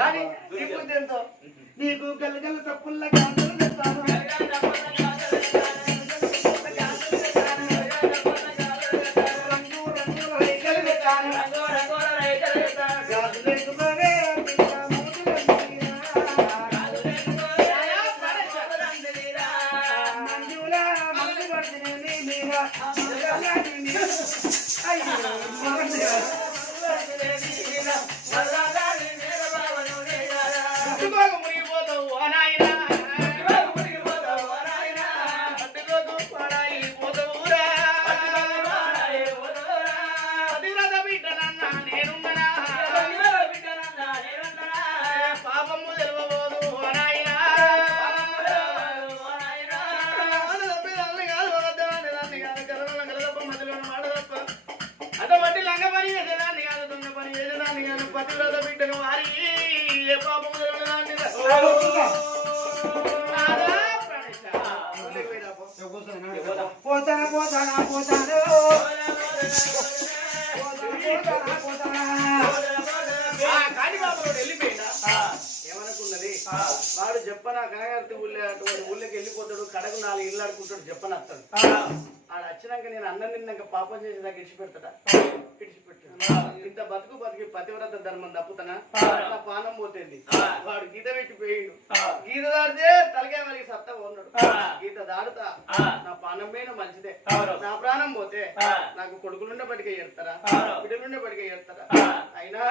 కానీ ఇప్పుడు ఎంతో నీకు గలగల సప్పుల్ల తెస్తాను. పోతానా పోతానా పోతాను పోతానా పోతానా ఆ కాళీబాబుడు వెళ్ళిపోయిందా ఏమనుకున్నది వాడు చెప్పన కనగర్తి ఊళ్ళో అటువంటి ఊళ్ళోకి వెళ్ళిపోతాడు కడకు నాలుగు ఇల్లు ఆడుకుంటాడు చెప్పనస్తాడు ఆడ వచ్చినాక నేను అన్నం తిన్నాక పాపం చేసేదాకా ఇడిచిపెడతాడా ఇడిచిపెట్టాడు ఇంత బతుకు బతికి పతివ్రత ధర్మం తప్పుతానా? నా పానం పోతుంది. వాడు గీత పెట్టిపోయిండు. గీత దాడితే తలకాయ మరి సత్తా ఉన్నాడు గీత దాడుతా. నా పానం పైన మంచిదే. నా ప్రాణం పోతే నాకు కొడుకులుండే బతికే చేస్తారా? బిడ్డలుండే బతికే చేస్తారా? అయినా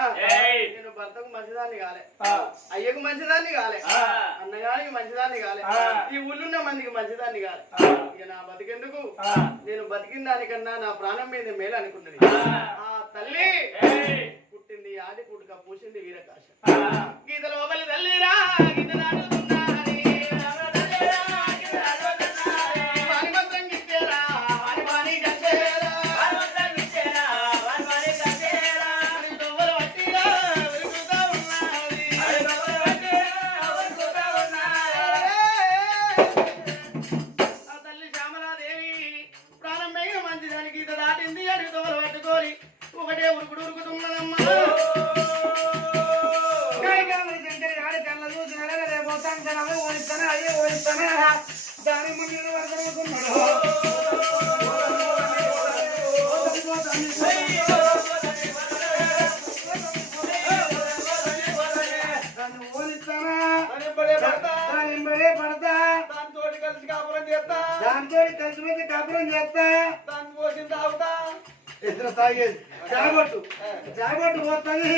నేను భర్తకు మంచిదాన్ని కాలే. అయ్యకు మంచిదాన్ని కాలే. అన్నగానికి మంచిదాన్ని కాలే. ఈ ఊళ్ళున్న మందికి మంచిదాన్ని కాలే. ఇక నా బతికెందుకు? నేను బతికిన దానికన్నా నా ప్రాణం మీద మేలు అనుకున్నది. ఆ. తల్లి పుట్టింది ఆది పుట్టుక పూసింది వీరకాశ. గీత లోపలి తల్లిరా ఇద్దరు తాగేది జాగొట్టు జాగొట్టు పోతుంది.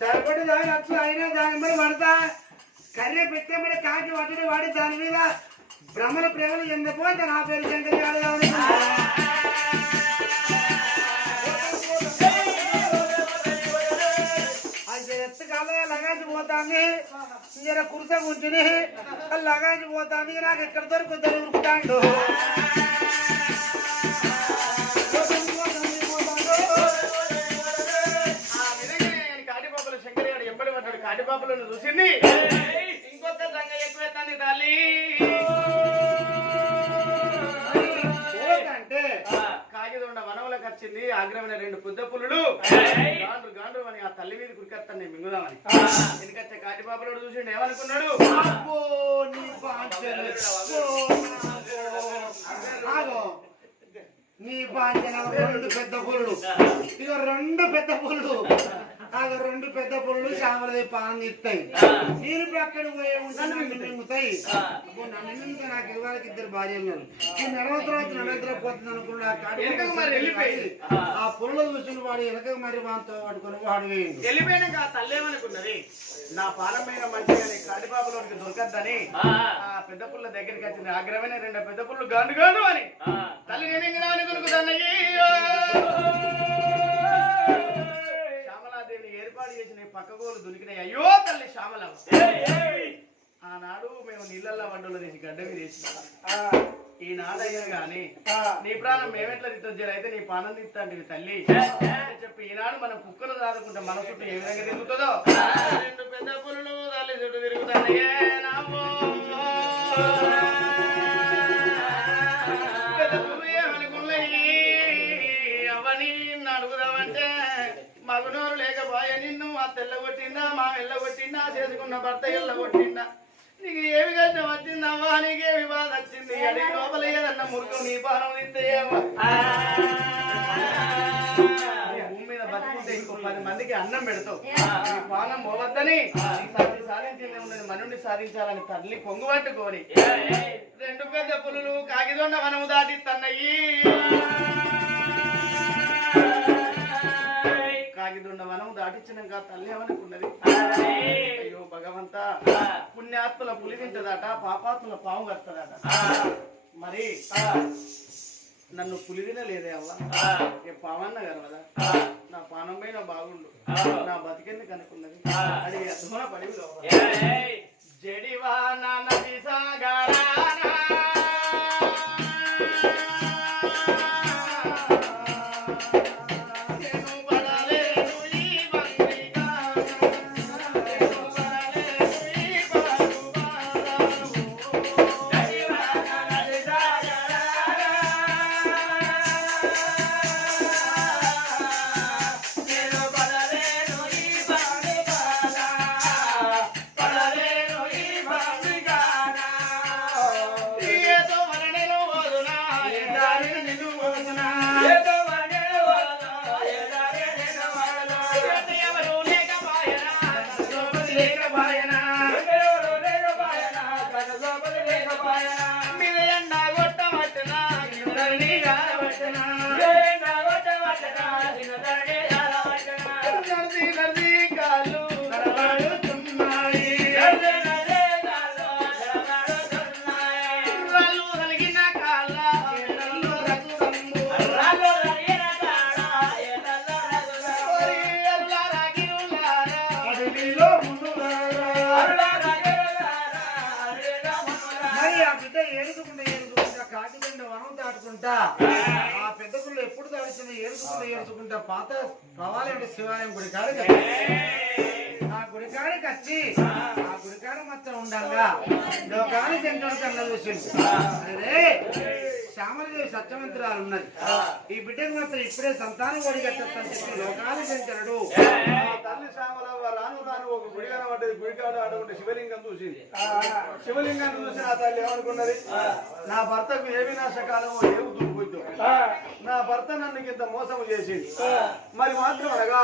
సరిపడి దాని వచ్చు అయినా దాని మీద పడతా. కర్రీ పెట్టేమని కాకి వడ్డీ వాడి దాని మీద భ్రమల ప్రేమలు ఎందుకు అంటే నా పేరు చెంటే యాదవ్ అది పోతాంది. జర కుర్స కూర్చుని లగాసి పోతాంది. నాకు ఎక్కడ దొరుకుతుంది ఉరుకుతాండు కాటిపాపలను చూసింది. ఇంకొక సంగ ఎక్కువెత్తాన్ని తల్లి. అంటే కాగిదొండ వనంలోకి వచ్చింది ఆగ్రహమైన రెండు పెద్ద పులులు. గాండ్రు గాండ్రు అని ఆ తల్లి మీద కురికెత్తాను నేను మింగుదామని. ఎందుకంటే కాటిపాపలు చూసిండు ఏమనుకున్నాడు? నీ బాంచన ఆగో. నీ బాంచన రెండు పెద్ద పుల్లు. ఇక రెండు పెద్ద పుల్లు. ఆగ రెండు పెద్ద పుల్లు శ్యామలదేవి పాలన ఇస్తాయి నేను పక్కన పోయే ఉంటే నన్ను మింగుతాయి నన్ను నాకు ఇవాళకి ఇద్దరు భార్యలు ఉన్నారు. ఈ నడవ తర్వాత నడవ పోతుంది అనుకున్నా ఆ. ఆ పుల్ల చూసిన వాడు వెనక మరి వాంతో పట్టుకొని వాడు వేయండి. వెళ్ళిపోయినాక ఆ తల్లి ఏమనుకున్నది? నా పాలమైన మంచిగా కాటిపాపలోనికి దొరకద్దని ఆ. పెద్ద పుల్ల దగ్గరికి వచ్చింది. ఆగ్రహమైన రెండు పెద్ద పుల్లు గాండు గాండు అని. తల్లి నేనే శ్యామలాదేవిని ఏర్పాటు చేసిన ఈ పక్కగోలు దొరికినాయి అయ్యో తల్లి శ్యామలమ్మ ఆనాడు మేము నీళ్ళల్లో వంటలు తీసి గడ్డ మీద ఈనాడు అయినా గాని నీ ప్రాణం మేమెట్లా తిట్టొచ్చు అయితే నీ పానం తిత్తాంటివి తల్లి. చెప్పి ఈనాడు మనం కుక్కలు దాదుకుంటే మన చుట్టూ ఏ విధంగా తిరుగుతుందో? కొట్టిందా మా కొట్టిందా కట్టుకున్న భర్త ఎల్ల కొట్టిండా నీకు ఏమి కష్టం వచ్చిందమ్మా? నీకేమి బాధ వచ్చింది? అడి లోపల ఏదన్నా మురుకు నీ పానం తింటే భూమి మీద బతుకుంటే ఇంకో పది మందికి అన్నం పెడతావు. నీ పానం పోవద్దని. తల్లి సాధించింది ఉన్నది. మనుండి సాధించాలని తల్లి పొంగు పట్టుకోని. రెండు పెద్ద పులులు కాగిదొండ మనము దాటి తన్నయ్యి. కాగిదొండ మనము దాటించినాక తల్లి ఏమనుకున్నది అయ్యో భగవంత. పుణ్యాత్ముల పులి తింటదట పాపాత్ముల పాము కడతదట మరి నన్ను పులి తినలేదే అవ్వ. ఏ పావన్న గర్వదా నా పానం పైన బాగుండు. నా బతికెందుకు అనుకున్నది? అది అద్భుత పడి జడివా నది సాగరానా వనం ఆ పెద్ద గుళ్ళు ఎప్పుడు దాడుతుంది ఏడుచుకుంటా ఏడుచుకుంటా. పాత ప్రవాళి అంటే శివాలయం గుడి కాడికి ఆ గుడి కాడికి వచ్చి ఆ గుడి కాడ మొత్తం ఉండాలిగా లోకాన్ని శంకరుడు కన్న చూసింది. అరే శ్యామలదేవి సత్యమంత్రాలు ఉన్నది. ఈ బిడ్డకు మాత్రం ఇప్పుడే సంతానం ఒడిగట్టని చెప్పి లోకాన్ని శంకరుడు తల్లి శ్యామలవ్వ రాను రాను ఒక గుడి కనబడ్డది. గుడి కాడ అటువంటి శివలింగం చూసింది. శివలింగాన్ని చూసి ఆ. తల్లి ఏమనుకున్నది? నా భర్తకు ఏ వినాశకాలమో ఏ దుర్బుద్ధో నా భర్త నన్ను ఇంత మోసం చేసింది. మరి మాత్రం అనగా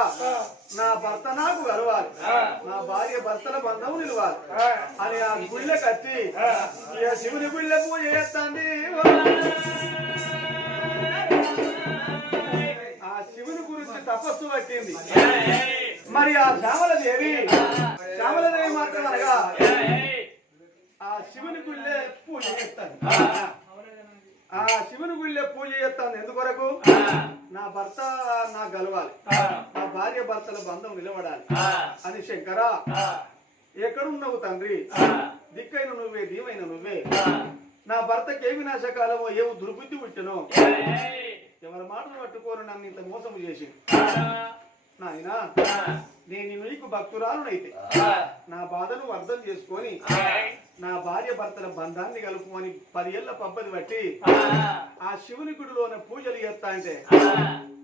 నా భర్త నాకు కలవాలి నా భార్య భర్తల బంధం నిలవాలి. అని ఆ గుళ్ళకి ఇక శివుని గుళ్ళ పూజ చేస్తాంది. ఆ శివుని గురించి తపస్సు పట్టింది. మరి ఆ శ్యామలదేవి. శ్యామలదేవి మాత్రం అనగా ఆ శివుని గుళ్ళే పూజ చేస్తాను. ఆ. శివుని గుళ్ళే పూజ చేస్తాను ఎందుకొరకు? నా భర్త నా గలవాలి నా భార్య భర్తల బంధం నిలబడాలి. అని శంకర ఎక్కడున్నావు తండ్రి? దిక్కైన నువ్వే దీవైన నువ్వే. నా భర్తకి ఏ వినాశకాలమో ఏమో దుర్బుద్ధి పుట్టినో. ఎవరి మాటలు పట్టుకోరు నన్ను ఇంత మోసం చేసి నాయనా నేను నీకు భక్తురాలునైతే. నా బాధను అర్థం చేసుకొని నా భార్య భర్తల బంధాన్ని కలుపుకొని పది ఏళ్ళ పబ్బది బట్టి ఆ. శివుని గుడిలోన పూజలు చేస్తా అంటే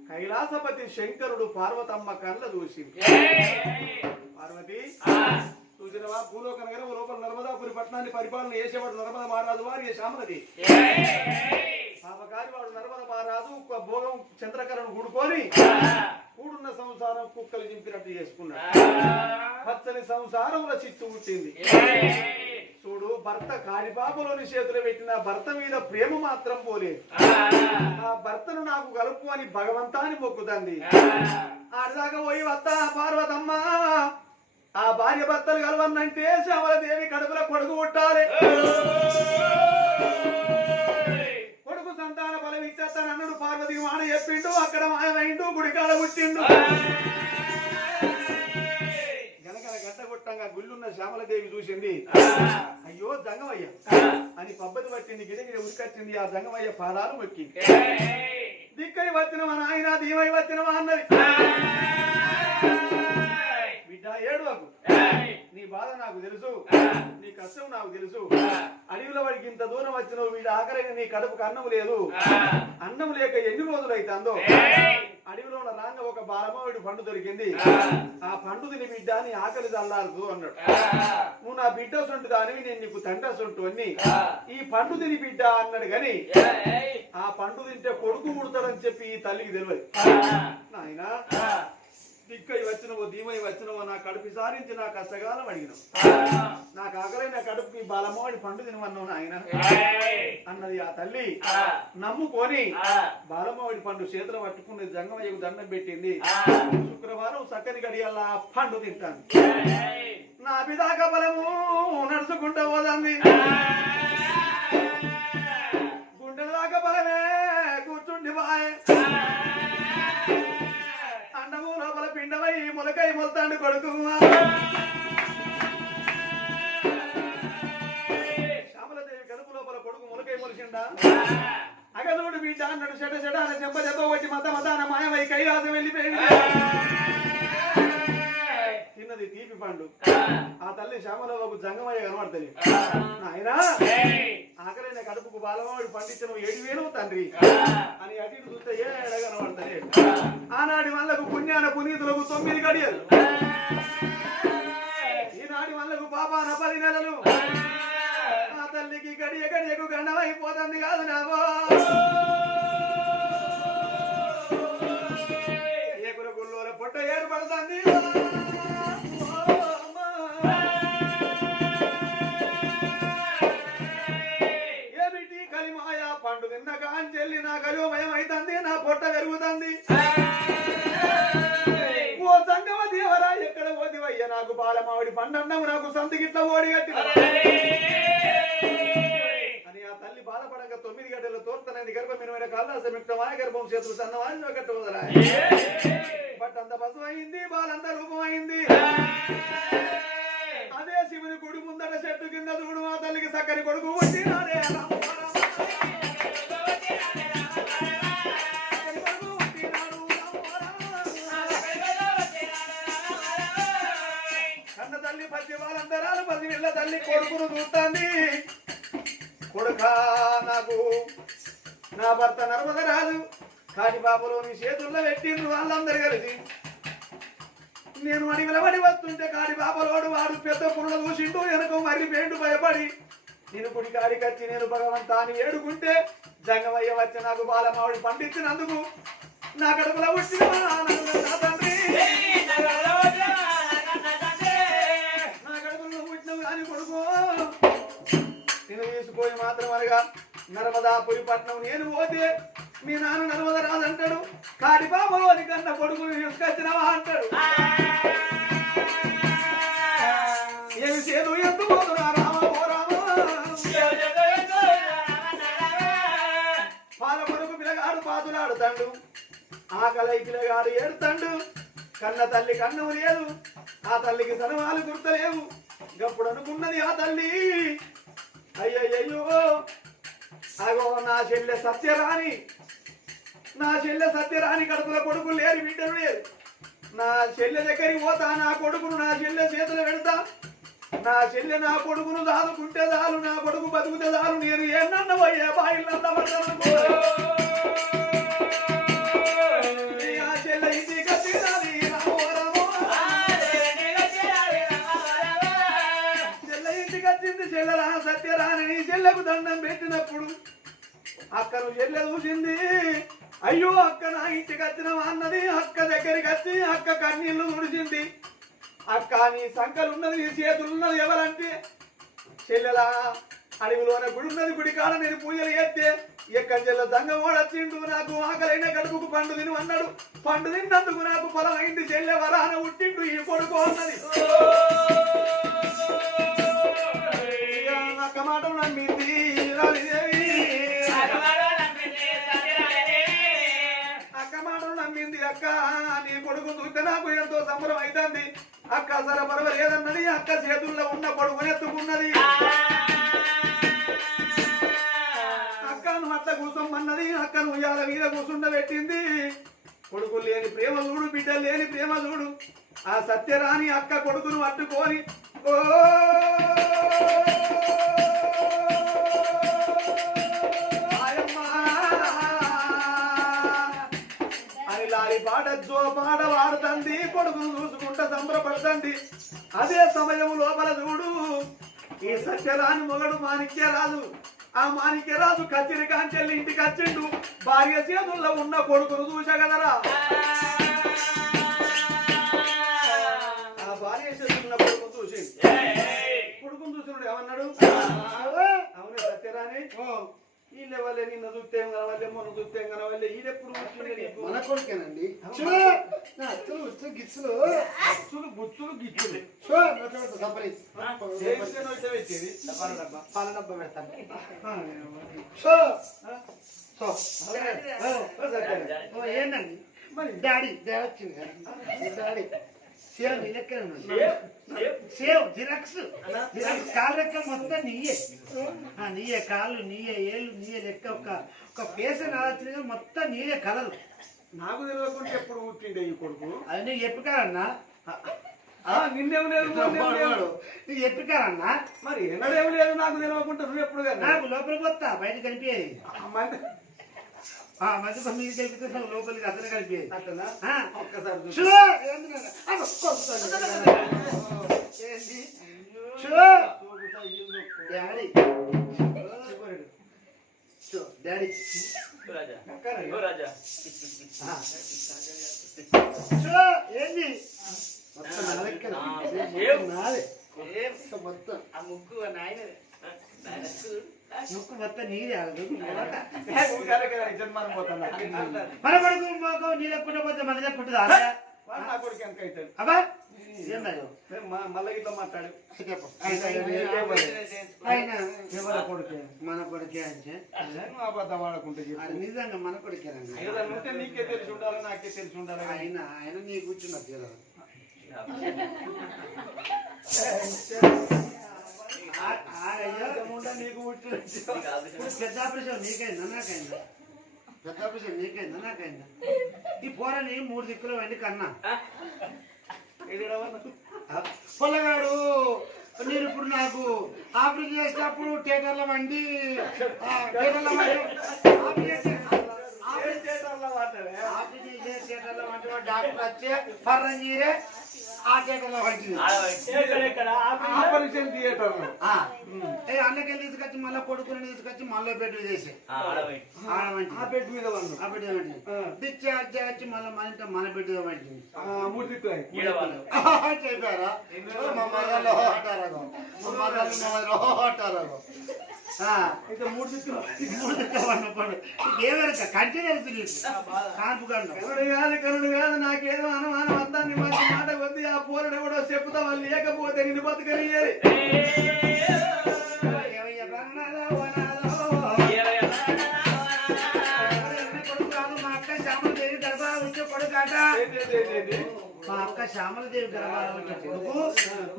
కైలాసపతి శంకరుడు పార్వతమ్మ కళ్ళ చూసింది పార్వతి చూసినవా? భూలోక నగరం లోపల నర్మదాపురి పట్టణాన్ని పరిపాలన చేసేవాడు నర్మద మహారాజు వారి శామలది పాపకారి వాడు నర్మద మహారాజు భోగం చంద్రకరను కూడుకొని కూడున్న సంసారం కుక్కలు చింపినట్టు చేసుకున్నాడు. పచ్చని సంసారంలో చిచ్చు పుట్టింది. చూడు భర్త కాణిపాపలోని చేతులు పెట్టిన భర్త మీద ప్రేమ మాత్రం పోలేదు. ఆ. భర్తను నాకు కలుపు అని భగవంతాన్ని మొక్కుతంది. ఆడదాకా పోయి వత్త పార్వతమ్మ ఆ భార్య భర్తలు కలవన్నంటే శ్యామలదేవి కడుపులో కొడుకు పుట్టాలి. చెప్పిండు అక్కడ మాయమైండు గుడికాడ పుట్టిండు. గనగన గంట కొట్టంగా గుళ్ళున్న శ్యామలదేవి చూసింది. అయ్యో జంగమయ్య. అని పబ్బతి పట్టింది గిరిగిరి ఉరికట్టింది ఆ జంగమయ్య పాదాలు మొక్కి దిక్కై వచ్చినవా నాయన దీవై వచ్చినవా అన్నది. బిడ్డ ఏడువకు. నీ బాధ నాకు తెలుసు. నీ కష్టం నాకు తెలుసు. అడవిలో వాడికి ఇంత దూరం వచ్చినావు వీడు ఆఖరిగా నీ కడుపుకు అన్నం లేదు. అన్నం లేక ఎన్ని రోజులు అవుతుందో అడవిలో ఉన్న రాంగ ఒక బాలమావిడి పండు దొరికింది. ఆ. పండు తిని బిడ్డ నీ ఆకలి చల్లారదు అన్నాడు. నువ్వు నా బిడ్డ సొంటు దానివి నేను నీకు తండ్రి సొంటు అన్ని. ఈ పండు తిని బిడ్డ అన్నాడు గాని ఆ పండు తింటే కొడుకు పుడతాడని చెప్పి ఈ తల్లికి తెలియదు. నాయనా దిక్కై వచ్చినవో ధీమై వచ్చినవో నా కడుపు సారించి నా కష్టకాలం అడిగినావు. నాకు ఆకలైన కడుపుకి బలమోడి పండు తినవన్నావు నాయన. అన్నది ఆ తల్లి. నమ్ముకొని బాలమ్మవాడి పండు చేతులు పట్టుకుని జంగమయ్యకు దండం పెట్టింది. శుక్రవారం చక్కని గడియల్లా పండు తింటాను. నా పిదాక బలము నడుచుకుంటూ పోదండి మొలకై మొలతాండు కొడుకు. శ్యామలదేవి కడుపు లోపల కొడుకు మొలకై మొలిచిండా? అగదోడు బిడ్డ అన్నాడు చెట చెట అని చెంప చెంప కొట్టి మత మతాన మాయమై కైలాసం వెళ్ళిపోయింది. తిన్నది తీపి పండు. ఆ. తల్లి శ్యామలబాబు జంగమయ్య కనబడతది నాయనా ఆకలైన కడుపుకు బాలవాడు పండించిన ఏడు వేలు తండ్రి. అని అటు చూస్తే ఏ కనబడతలే ఆనాటి వాళ్ళకు పుణ్యాన పునీతులకు తొమ్మిది గడియలు. ఈనాటి వాళ్ళకు పాపాన పది నెలలు. ఆ. తల్లికి గడియ గడియకు గండమైపోతుంది కాదు నావో ఏకుల గుళ్ళోల పొట్ట ఏర్పడుతుంది? తిన్న కాంచెల్లి నా గయోమయం అవుతుంది నా పొట్ట పెరుగుతుంది. ఓ సంగమ దేవరా ఎక్కడ ఓదివయ్య నాకు బాలమావిడి పండన్నము నాకు సంతికిట్ల ఓడి కట్టిన. అని ఆ తల్లి బాధపడక తొమ్మిది గంటల తోర్తనది గర్భమినమైన కాళాసమిక్త మాయ గర్భం చేతులు సన్నవాణి కట్ట వదరా పట్టంత పశు అయింది బాలంత రూపం అయింది అదే శివుని గుడి ముందర చెట్టు కింద చూడు మా తల్లికి సక్కని కొడుకు పుట్టినాడే తరాలు పది తల్లి కొడుకును చూస్తాంది. కొడుక నాకు నా భర్త నర్మదరాజు కాటి బాబులో చేతుల్లో పెట్టిండ్రు వాళ్ళందరూ కలిసి. నేను అడిగిన విలబడి వస్తుంటే కాడి బాబలోడు వాడు పెద్ద పురుల చూసిండు వెనక మరి పేండు భయపడి. నేను గుడి కాడికి వచ్చి నేను భగవంతా అని ఏడుకుంటే జంగమయ్య వచ్చి నాకు బాలమావిడి పండించినందుకు నా కడుపులో పుట్టిన నా తండ్రి. నేను మాత్రం అనగా నర్మదా పట్నం నేను పోతే మీ నాన్న నర్మద రాదంటాడు. కాడి కన్న కొడుకుని తీసుకొచ్చినావా అంటాడు. ఏమి చేదు ఎందు పోతున్నా రామ ఓ రామ పాల కొడుకు పిల్లగాడు పాతులాడుతాడు ఆకలై పిల్లగాడు ఏడుతాడు. కన్న తల్లి కన్నవు లేదు. ఆ తల్లికి సనవాలు గుర్తలేవు. గప్పుడు అనుకున్నది ఆ తల్లి. అయ్యయ్యో అగో నా చెల్లె సత్యరాణి. నా చెల్లె సత్యరాణి కడుపుల కొడుకు లేరు బిడ్డలు లేరు. నా చెల్లె దగ్గరికి పోతా నా కొడుకును నా చెల్లె చేతులు పెడతా. నా చెల్లె నా కొడుకును దాదుకుంటే చాలు నా కొడుకు బతుకుతే చాలు. నేను ఏమన్నా పోయే బాయిలన్నా చెల్లెకు దండం పెట్టినప్పుడు అక్కను చెల్లె చూసింది. అయ్యో అక్క నా ఇంటికి వచ్చిన అన్నది అక్క దగ్గరికి వచ్చి అక్క కన్నీళ్ళు తుడిచింది. అక్క నీ సంకలున్నది నీ చేతులున్నది ఎవరంటే? చెల్లెలా అడవిలోన గుడి ఉన్నది గుడి కాడ నేను పూజలు చేస్తే ఎక్కడ చెల్ల దంగ వచ్చిండు నాకు ఆకలైన కడుపుకు పండు తిను అన్నాడు. పండు తిన్నందుకు నాకు పొలమైంది చెల్లె వరాన ఉట్టిండు ఈ కొడుకు అన్నది చూస్తే నాకు ఎంతో సంబరం అవుతుంది అక్క సర పర్వాలేదన్నది అక్క చేతుల్లో ఉన్న కొడుకుని ఎత్తుకున్నది. అక్కను అట్ల కూసమ్మన్నది అక్కను ఉయ్యాల మీద కూసుండబెట్టింది. కొడుకు లేని ప్రేమ చూడు బిడ్డ లేని ప్రేమ చూడు. ఆ సత్యరాణి అక్క కొడుకును అట్టుకొని ఓ సంబరపడతండి. అదే సమయం లోపల చూడు ఈ సత్యరాని మొగడు మాణిక్యరాజు ఆ మాణిక్యరాజు కచ్చిరి కాంచెల్లి ఇంటికి వచ్చిండు. భార్య చేతుల్లో ఉన్న కొడుకును చూసగలరా ఆ భార్య కొడుకును చూసి కొడుకును చూసినాడు ఏమన్నాడు అవునే సత్యరాని ఈ లెవెల్ నిన్న చూస్తే కనవల్లే మొన్న చూస్తే కనవల్లే ఈడెప్పుడు మన కొడుకేనండి. చూ నా అచ్చలు గిచ్చులు బుచ్చులు బుచ్చులు గిచ్చులు పెట్టేది పాల డబ్బా పెడతాను. ఏందండి? మరి డాడీ డాడీ వచ్చింది డాడీ. Save xerox. జిరాక్స్ కాలు లెక్క మొత్తం నీయే. ఆ, నీయే కాళ్ళు నీయే ఏళ్ళు నీయే లెక్క ఒక ఒక నాలొచ్చింది మొత్తం నీయే కలరు నాకు తెలియకుండా ఎప్పుడు పుట్టిండే ఈ కొడుకు? అది నీకు చెప్పికారన్నా? ఆ, నిన్నేం లేదు మరి ఎన్నడేం లేదు నాకు తెలియకుండా నువ్వు ఎప్పుడు నాకు లోపలికి వస్తా బయట కనిపించేది ఆ మధ్య మీరు కలిపితే లోపలికి సయ్యింది ఒక్క. డాడీ. డాడీ. ఏంది? మొత్తం నాదే. మొత్తం ఆ ముక్కు నాయనది ముక్కు మొత్తం పోతున్నా. మన కొడుకు మాకు నీ లెక్కుంటే పోతే మన లెక్కుంటుందా వాడు నా కొడుకు వెనక అవుతాడు. అబ్బా! మళ్ళా ఇట్లా మాట్లాడు. ఎవరి కొడుకే? మన కొడుకే అంటే? నువ్వు అబద్ధం ఆడకుంటే నిజంగా మన ఏదైనా ఉంటే నీకే తెలిసి ఉండాలి నాకే తెలిసి ఉండాలి. ఆయన ఆయన నీ కూర్చున్న తీరా ఉంటే నీకు పుట్టిన పెద్ద ఆపరేషన్ నీకైందా? నాకైందా? పెద్ద ఆపరేషన్ నీకైందా? నాకైందా? ఈ పోరని మూడు దిక్కులు వండి కన్నా. పొల్లగాడు నేను ఇప్పుడు నాకు ఆపరేషన్ చేసేటప్పుడు థియేటర్లో వండి థియేటర్లో ఆపరేషన్ చేసే- థియేటర్లో డాక్టర్ వచ్చి థియేటర్లో వండి ఆపరేషన్ థియేటర్ ఆ, ఏ అన్నకెళ్ళి తీసుకొచ్చి మళ్ళీ కొడుకుని తీసుకొచ్చి మళ్ళీ బెడ్ చేసి. ఆ బెడ్ మీద వాళ్ళు ఆ బెడ్ డిశ్చార్జ్ చేసి మళ్ళీ మన ఇంట్లో మన బెడ్ మూడు చెప్పారా? మా ఆటారాగో మా మగల్లో మగలో అయితే మూడు మూడు కంటి కాన్పు కండం కరుడు కాదు కరుడు కాదు నాకేదో అనుమానం వద్దాన్ని మంచి మాట కొద్ది ఆ పోరడు ఎవడో చెప్పుతా వాళ్ళు లేకపోతే నిన్ను బతకనియ్యాలి మా అక్క శ్యామలదేవి గర్భాల ఉంచే కొడుకాట మా అక్క శ్యామలదేవి గర్భాల కొడుకు.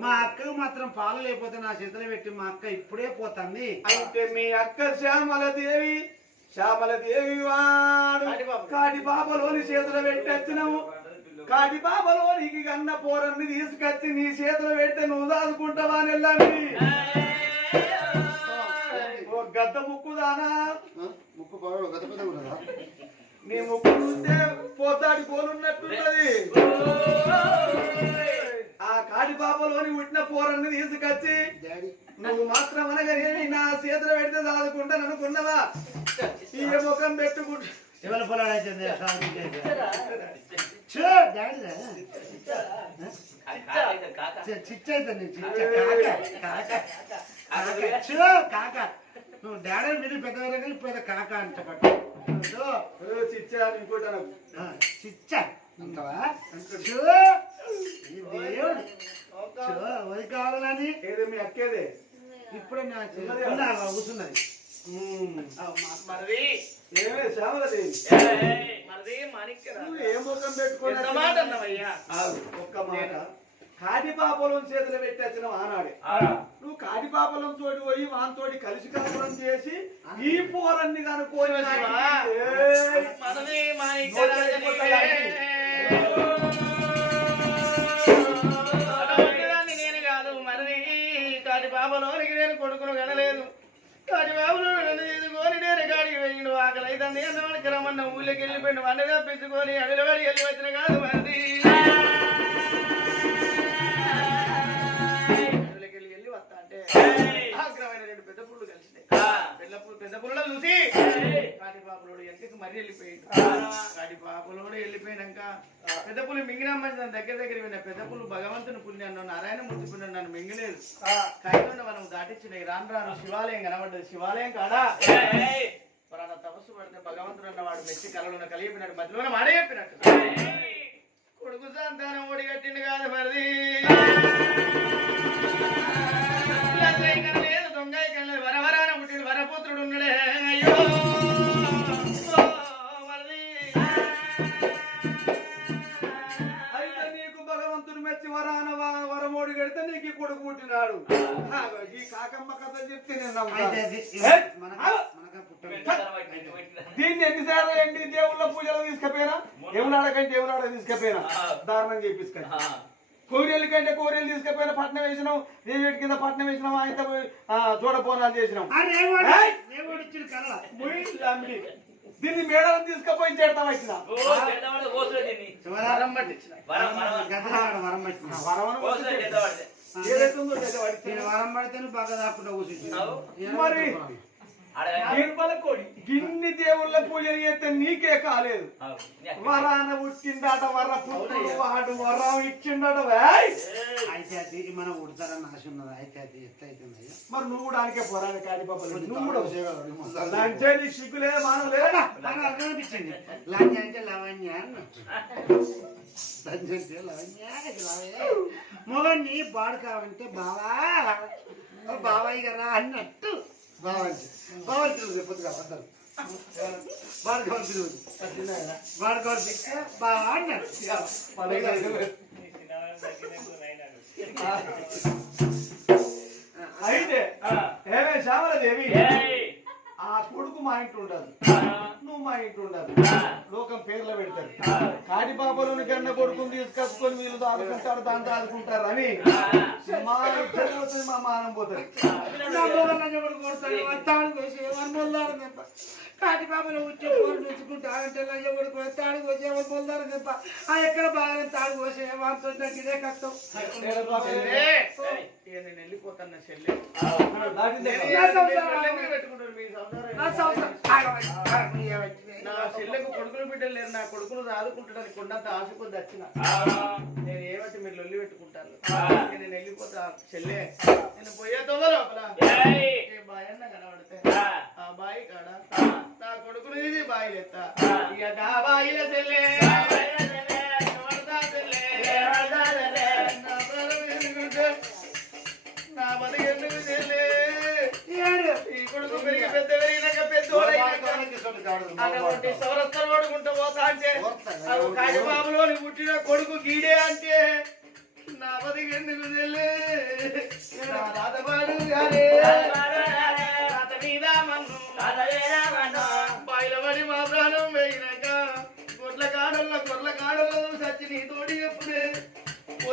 మా అక్కకు మాత్రం పాలు లేకపోతే నా చేతిలో పెట్టి మా అక్క ఇప్పుడే పోతుంది. అయితే మీ అక్క శ్యామల దేవి శ్యామల దేవి వాడు కాటి బాబలోని చేతులు పెట్టి వచ్చినావు కాటి బాబలోనికి కన్న పోరన్ని తీసుకొచ్చి నీ చేతులు పెడితే నువ్వు దాదుకుంటావా నెల్లని ఓ గద్ద ముక్కుదానా? ముక్కు గత పెద్ద నీ ముక్కు చూస్తే పోతాడి పోలున్నట్టున్నది ఆ కాటి బాబలోని పుట్టిన పోరన్ని తీసుకొచ్చి డాడీ. నువ్వు మాత్రం అనగానే నా చేతులు పెడితే దాదుకుంటాను అనుకున్నావా ఈ ముఖం పెట్టుకుంటా ఎవరి పొలాలు అయితే కాక నువ్వు డాడీ మీరు పెద్ద కాక అంట పట్టు. చిచ్చా ఇంకోటి చిచ్చ. ఈ దేవుడు. అది కావాలని. ఏదో మీ అక్కేదే? ఇప్పుడే నా కూర్చున్నది. మరిది. ఏమే శ్యామలదేవి మరిది మాణిక్య ఏ ముఖం పెట్టుకొని ఎంత మాట అన్నావయ్యా? ఒక్క మాట. కాటి పాపలం చేతులు పెట్టి వచ్చిన ఆనాడే నువ్వు కాటి పాపలం తోటి పోయి వానితోటి కలిసి కాపురం చేసి ఈ పోరన్ని. అటువంటిదాన్ని నేను కాదు నేను కొడుకును కనలేదు. కాటి బాబులు నన్ను తీసుకొని నేను కాడికి పోయిండు. ఆకలి అయితే అన్నవాడికి రమ్మన్న ఊళ్ళోకి వెళ్ళిపోయిండు. అడవిలో వెళ్ళి వచ్చిన కాదు మరిది. పుల్ల పెద్ద పుల్లలో చూసి. కాటి పాపలోడు ఎందుకు మరీ వెళ్ళిపోయింది కాటి పాపలోడు వెళ్ళిపోయినాక పెద్ద పుల్లి మింగినామని దాని దగ్గర దగ్గర విన్న పెద్ద పుల్లు భగవంతుని పుణ్యాన్ని నారాయణ పుణ్యాన్ని నన్ను మింగలేదు. కైకుండా మనం దాటించిన రాను రాను శివాలయం కనబడ్డది. శివాలయం కాడా? పలానా తపస్సు పడితే భగవంతుడు అన్నవాడు మెచ్చి కలలోన కలిగిపోయినాడు. మధ్యలోనే మాడే చెప్పినట్టు. కొడుకు సంతానం ఒడిగట్టిండు కాదు మరిది. ఈ కాకమ్మ కథ చెప్తే నేను దీన్ని ఎన్నిసార్లు ఏంటి? దేవుళ్ళ పూజలు తీసుకుపోయినా? ఏమునాడ కంటే ఏమునాడ తీసుకుపోయినా? దారుణం చేపించుకొని కోరేళ్ళ కంటే కోరేళ్ళు తీసుకుపోయినా పట్నం వేసినాం రేవేటి కింద పట్నం వేసినాం ఆయన చూడపోనాలు చేసినాం. దీన్ని మేడలను తీసుకుపోయి చేడతాం వచ్చిన వరం వరం పట్టిన వరవను ఏదైతుందో చేత వాడికి నేను వరం పడితే బాగా దాకుండా కూర్చుంటాను మరి గిన్ని దేవుళ్ళ పూజలు చేస్తే నీకే కాలేదు. వరాన పుట్టిందట వర పుత్రుడు వాడు వరం ఇచ్చిండట! అయితే అది మనం ఉడతారని ఆశ ఉన్నది? అయితే అది ఎట్లా అవుతుంది మరి నువ్వు దానికే పోరాని కాడి పాపలు నువ్వు కూడా కూడా సిగ్గులే మానవులే. నాకు అర్థం అనిపించింది లంచ్ అంటే లవణ్య లంచ్ అంటే లవణ్య. మొగన్ని బాడు కావంటే బావా బాబాయ్ కదా అన్నట్టు. బావా తిరుగుతుంది పొద్దుగా అందరు? కావాలి తిరుగుతుంది తిరిగితే బావా అన్నట్టు అయితే ఏమే శ్యామలదేవి కొడుకు మా ఇంటి ఉండదు నువ్వు మా ఇంటి ఉండదు లోకం పేర్లు పెడతారు. కాటి పాపలోని కన్న కొడుకుని తీసుకొచ్చుకొని వీళ్ళు దాదుకుంటారు దాంతో ఆదుకుంటారు అని మా ఇద్దరు పోతుంది మా మానం పోతుంది ఎవరు. కాటి బాబులు వచ్చి పోరు ఎవడు కొడతాడు? తాడు కోసి ఎవరు మొల్లారు దెబ్బ. ఆ ఎక్కడ బాగా తాడు కోసి వాంతో ఇదే కష్టం. నేను వెళ్ళిపోతాను చెల్లె సంసారం. నా నా చెల్లెకు కొడుకులు బిడ్డలు లేరు. నా కొడుకును రాదుకుంటాడని కొండంత ఆశ కొద్ది వచ్చిన నేను ఏమంటే మీరు లొల్లి పెట్టుకుంటాను నేను వెళ్ళిపోతా చెల్లె. నేను పోయే తోవ లోపల. ఏ బాయ్ అన్న కనబడితే ఆ. బాయి కాడ? నా కొడుకుని ఇది బాయి లెత్త ఇక గా బాయిల చెల్లె. చెల్లె? నా బతుకు ఎందుకు చెల్లె? ఈ కొడుకు పెరిగి పెద్ద పెరిగినాక పెద్దోడైనాక అటువంటి సౌరస్థలు పడుకుంటూ పోతా అంటే కాజబాబులోని పుట్టిన కొడుకు గీడే అంటే నా బతికి ఎందుకు తెలే నా రాతపాడు గారే. రాత మీద మన్ను. బయలుపడి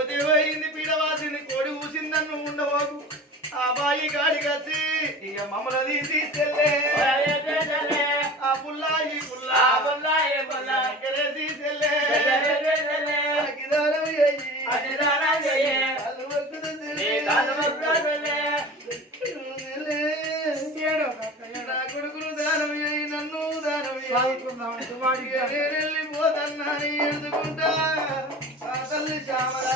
పోతే పోయింది పీడవాసిని కోడి ఊసిందన్ను ఉండవాకు. ఆ బాయి గాడి కచ్చి ఇక మమ్మల్ని తీసుకెళ్ళే ఆ పుల్లా ఈ పుల్లా తీసుకెళ్ళే అగ్గిదానం చేయి. కాలు మొక్కుతుంది. నా కొడుకును దానం చేయి నన్ను దానం చేయి వాడికి నేను వెళ్ళిపోతన్నాను ఎదుకుంటా తల్లి శ్యామలమే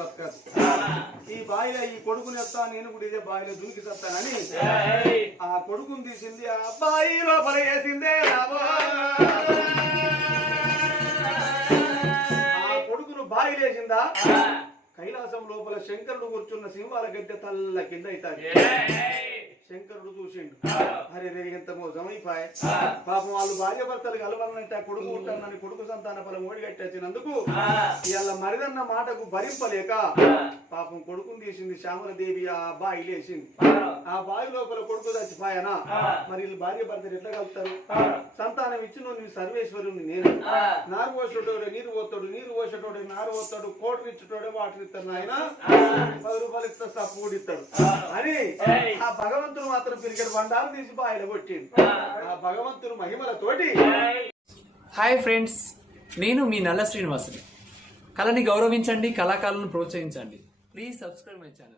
బతకద్దు ఈ బావిలో ఈ కొడుకుని వస్తా నేను కూడా ఇదే బావిలో దూకి వస్తానని ఆ కొడుకుని తీసింది ఆ బాయి లోపల వేసిందే ఆ కొడుకును బావి లేచిందా? కైలాసం లోపల శంకరుడు కూర్చున్న సింహాల గడ్డ తల్ల కింద అవుతాడు శంకరుడు చూసిండు. అరే రే ఎంత మోసం అయిపోయి పాపం వాళ్ళు భార్య భర్తలు కలవాలంటే ఆ కొడుకు ఉంటానని కొడుకు సంతాన ఫలం ఓడి కట్టేసినందుకు ఇవాళ మరిదన్న మాటకు భరింపలేక పాపం కొడుకుని తీసింది శ్యామలదేవి ఆ బాయి లేచింది. ఆ బావి లోపల కొడుకు చచ్చిపోయానా? మరి వీళ్ళు భార్య భర్తలు ఎట్లా కలుగుతారు సంతానం ఇచ్చిన నువ్వు సర్వేశ్వరుని నేను. నారు పోసేటోడే నీరు పోతాడు నీరు పోసేటోడే నారు పోతాడు కోటలు ఇచ్చేటోడే వాటర్ ఇస్తాడు ఆయన పది రూపాయలు ఇస్తా సప్పు కూడా ఇస్తాడు. అని ఆ భగవంతుడు మాత్రం పిరికెడు బండారు తీసి బాయిల కొట్టిండు. ఆ. భగవంతుడు మహిమలతోటి హాయ్ ఫ్రెండ్స్ నేను మీ నల్ల శ్రీనివాసుని. కళని గౌరవించండి కళాకారులను ప్రోత్సహించండి. Please subscribe my channel.